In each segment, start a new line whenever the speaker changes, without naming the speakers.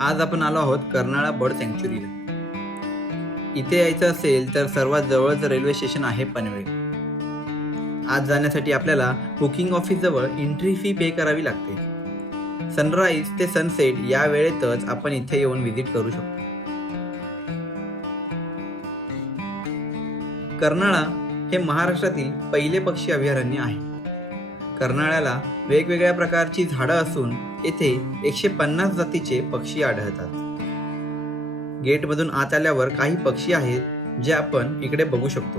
आज आपण आलो आहोत कर्नाळा बर्ड सँक्च्युरीला इथे यायचं असेल तर सर्वात जवळच रेल्वे स्टेशन आहे पनवेल. आज जाण्यासाठी आपल्याला बुकिंग ऑफिसजवळ एंट्री फी पे करावी लागते. सनराईज ते सनसेट या वेळेतच आपण इथे येऊन व्हिजिट करू शकतो. कर्नाळा हे महाराष्ट्रातील पहिले पक्षी अभयारण्य आहे. कर्नाळ्याला वेगवेगळ्या प्रकारची झाडं असून येथे एकशे पन्नास जातीचे पक्षी आढळतात. गेटमधून आत आल्यावर काही पक्षी आहेत जे आपण इकडे बघू शकतो.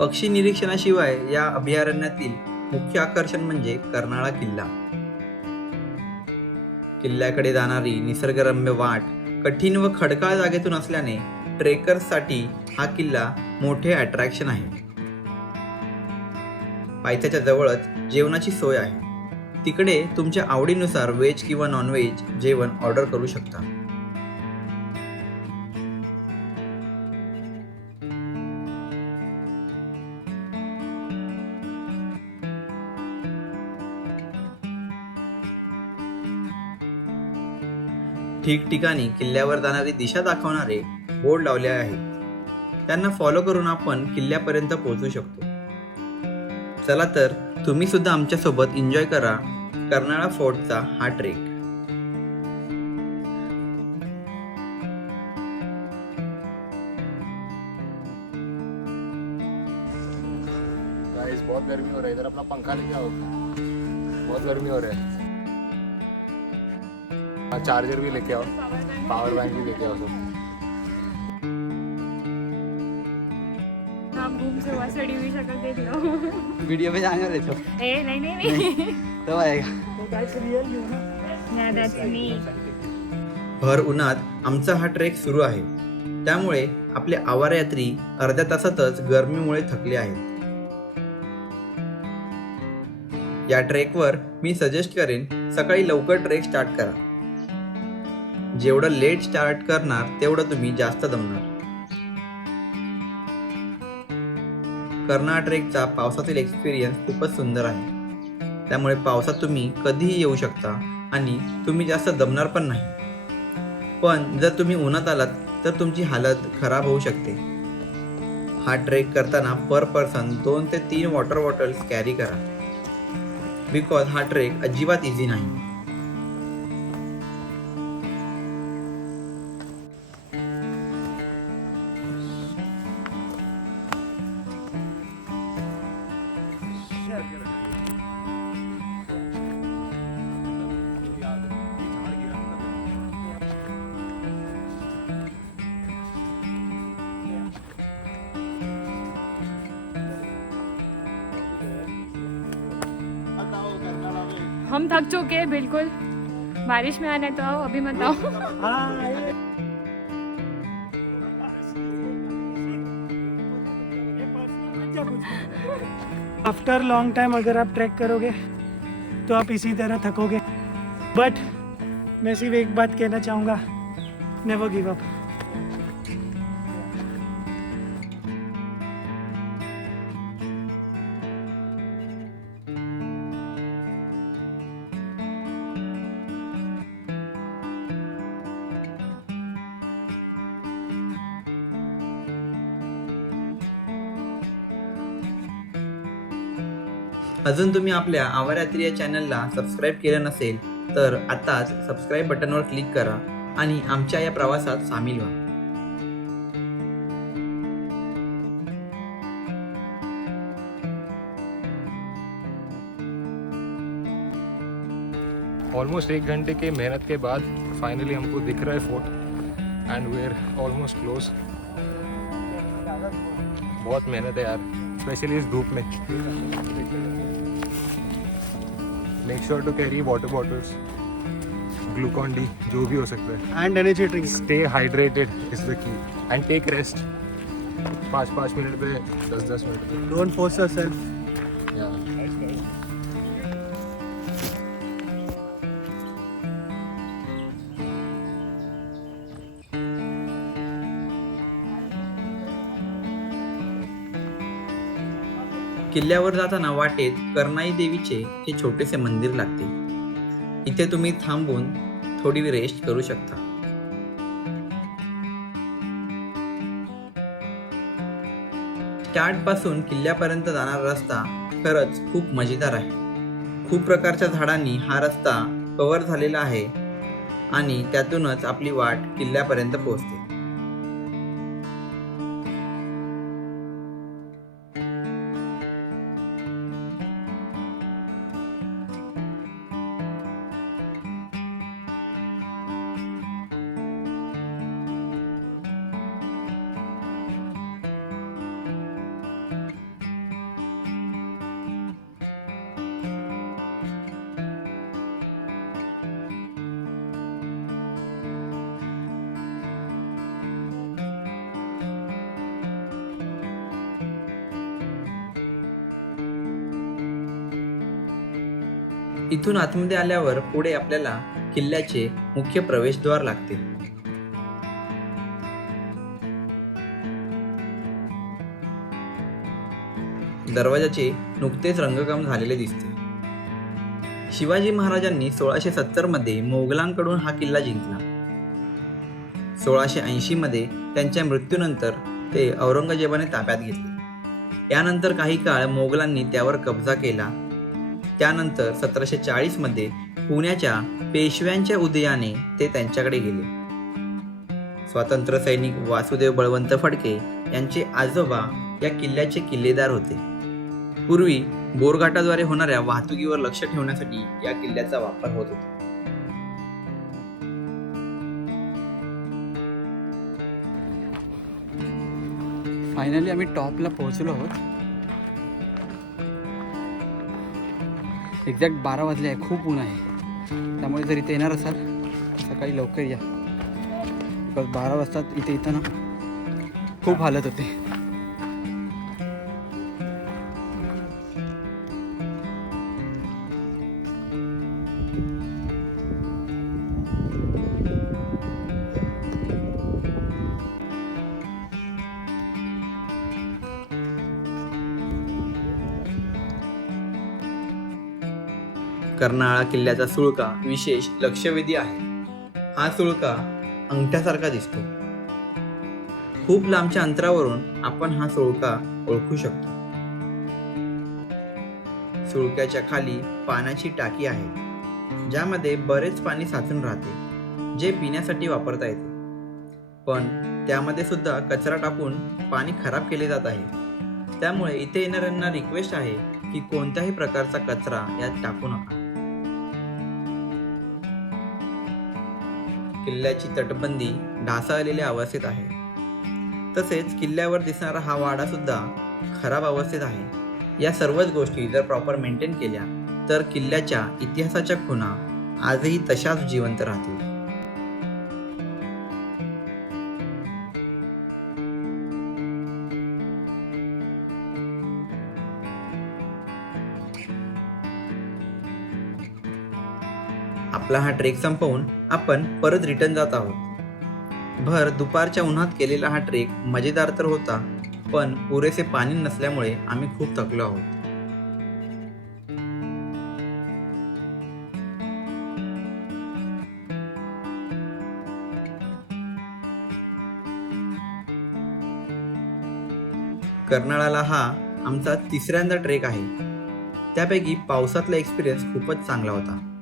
पक्षी निरीक्षणाशिवाय या अभयारण्यातील मुख्य आकर्षण म्हणजे कर्नाळा किल्ला. किल्ल्याकडे जाणारी निसर्गरम्य वाट कठीण व खडकाळ जागेतून असल्याने ट्रेकर्ससाठी हा किल्ला मोठे अट्रॅक्शन आहे. पायथ्याच्या जवळच जेवणाची सोय आहे. तिकडे तुमच्या आवडीनुसार व्हेज किंवा नॉनव्हेज जेवण ऑर्डर करू शकता. ठिकठिकाणी किल्ल्यावर जाणारी दिशा दाखवणारे बोर्ड लावले आहेत. त्यांना फॉलो करून आपण किल्ल्यापर्यंत पोहोचू शकतो. चला तर तुम्ही सुद्धा आमच्यासोबत एन्जॉय करा कर्नाळा फोर्टचा हा ट्रेक
बहुत गर्मी हो रही है. इधर अपना पंखा लेके आओ. बहुत गर्मी हो रहा है. हाँ चार्जर भी लेके आओ पावर बैंक भी लेके आओ सब
हम घूम से वहाँ से टीवी शक्ल देख लो
व्हिडिओ में जाने वाले तो.
ए नहीं नहीं नहीं.
तो आएगा. भर उन्हात आमचा हा ट्रेक सुरू आहे. त्यामुळे आपले आवार यात्री अर्ध्या तासातच गरमीमुळे थकले आहेत या ट्रेकवर मी सजेस्ट करेन सकाळी लवकर ट्रेक स्टार्ट करा. जेवढं लेट स्टार्ट करणार तेवढं तुम्ही जास्त दमणार. कर्नाळ ट्रेकचा पावसातील एक्सपिरियन्स खूपच सुंदर आहे. त्यामुळे पावसात तुम्ही कधीही येऊ शकता आणि तुम्ही जास्त दमणार पण नाही. पण जर तुम्ही उन्हात आलात तर तुमची हालत खराब होऊ शकते. हा ट्रेक करताना पर पर्सन दोन ते तीन वॉटर बॉटल्स कॅरी करा. बिकॉज हा ट्रेक अजिबात इझी नाही.
हम थक चुके हैं, बिल्कुल। बारिश में आने तो आओ, अभी मत आओ।
आफ्टर लॉन्ग टाइम अगर आप ट्रैक करोगे तो आप इसी तरह थकोगे। बट मैं सिर्फ़ एक बात कहना चाहूँगा नेवर गिव अप
अजून तुम्ही आपल्या आवारात्री या चॅनलला सबस्क्राईब केलं नसेल तर आत्ताच सबस्क्राईब बटनवर क्लिक करा आणि आमच्या या प्रवासात सामील व्हा.
ऑलमोस्ट एक घंटे के मेहनत के बाद फाइनली हमको दिख रहा है fort and we are almost close बहुत मेहनत है यार। स्पेशली इस धूप में. Make sure to carry water bottles Glucon D जो भी हो सकता है.
And energy drink
stay hydrated is the key and take rest पाँच पाँच मिनट पे दस दस मिनट पे.
Don't force yourself
Yeah.
किल्ल्यावर जाताना वाटेत करनाई देवीचे हे छोटेसे मंदिर लागते. इथे तुम्ही थांबून थोडी रेस्ट करू शकता. स्टार्टपासून किल्ल्यापर्यंत जाणारा रस्ता खरंच खूप मजेदार आहे. खूप प्रकारच्या झाडांनी हा रस्ता कव्हर झालेला आहे आणि त्यातूनच आपली वाट किल्ल्यापर्यंत पोहोचते. इथून आतमध्ये आल्यावर पुढे आपल्याला किल्ल्याचे मुख्य प्रवेशद्वार लागतील. दरवाजाचे नुकतेच रंगकाम झालेले दिसते. शिवाजी महाराजांनी सोळाशे सत्तरमध्ये मोगलांकडून हा किल्ला जिंकला. सोळाशे ऐंशी मध्ये त्यांच्या मृत्यूनंतर ते औरंगजेबाने ताब्यात घेतले. यानंतर काही काळ मोगलांनी त्यावर कब्जा केला त्यानंतर सतराशे चाळीसमध्ये पुण्याच्या पेशव्यांच्या उदयाने ते त्यांच्याकडे गेले. स्वातंत्र्य सैनिक वासुदेव बळवंत फडके यांचे आजोबा या किल्ल्याचे किल्लेदार होते. पूर्वी बोरघाटाद्वारे होणाऱ्या वाहतुकीवर लक्ष ठेवण्यासाठी या किल्ल्याचा वापर होत होता.
फायनली आम्ही टॉपला पोहोचलो आहोत. एक्झॅक्ट बारा वाजले आहे खूप ऊन आहे. त्यामुळे जर इथे येणार असाल सकाळी लवकर या. बिकॉज बारा वाजतात इथे येताना खूप हालत होते.
कर्नाळा किल्ल्याचा सुळका विशेष लक्षवेधी आहे. हा सुळका अंगठ्यासारखा दिसतो. खूप लांबच्या अंतरावरून आपण हा सुळका ओळखू शकतो. सुळक्याच्या खाली पाण्याची टाकी आहे ज्यामध्ये बरेच पाणी साचून राहते जे पिण्यासाठी वापरता येते. पण त्यामध्ये सुद्धा कचरा टाकून पाणी खराब केले जात आहे. त्यामुळे इथे येणाऱ्यांना रिक्वेस्ट आहे की कोणत्याही प्रकारचा कचरा यात टाकू नका. किल्ल्याची तटबंदी ढासाळलेल्या अवस्थेत आहे. तसेच किल्ल्यावर दिसणारा हा वाडा सुद्धा खराब अवस्थेत आहे. या सर्वच गोष्टी जर प्रॉपर मेंटेन केल्या तर किल्ल्याच्या इतिहासाच्या खुणा आजही तशाच जिवंत राहतील. आपला हा ट्रेक संपवून आपण परत रिटर्न जात आहोत. भर दुपारच्या उन्हात केलेला हा ट्रेक मजेदार तर होता पण पुरेसे पाणी नसल्यामुळे आम्ही खूप थकलो आहोत. कर्नाळाला हा आमचा तिसऱ्यांदा ट्रेक आहे. त्यापैकी पावसातला एक्सपिरियन्स खूपच चांगला होता.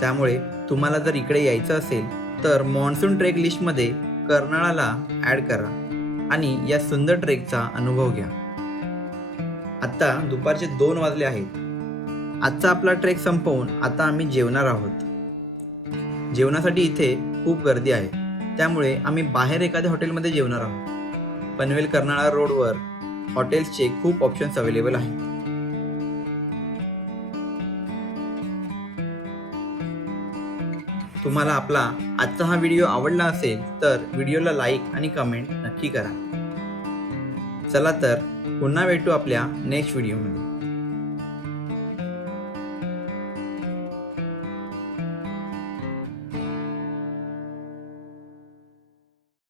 त्यामुळे तुम्हाला जर इकडे यायचं असेल तर मॉन्सून ट्रेक लिस्टमध्ये कर्नाळाला ॲड करा आणि या सुंदर ट्रेकचा अनुभव घ्या. आत्ता दुपारचे दोन वाजले आहेत. आजचा आपला ट्रेक संपवून आता आम्ही जेवणार आहोत. जेवणासाठी इथे खूप गर्दी आहे. त्यामुळे आम्ही बाहेर एखाद्या हॉटेलमध्ये जेवणार आहोत. पनवेल कर्नाळा रोडवर हॉटेल्सचे खूप ऑप्शन्स अवेलेबल आहेत. तुम्हाला आपला आजचा हा व्हिडिओ आवडला असेल तर व्हिडिओला लाईक आणि कमेंट नक्की करा. चला तर पुन्हा भेटू आपल्या नेक्स्ट व्हिडिओमध्ये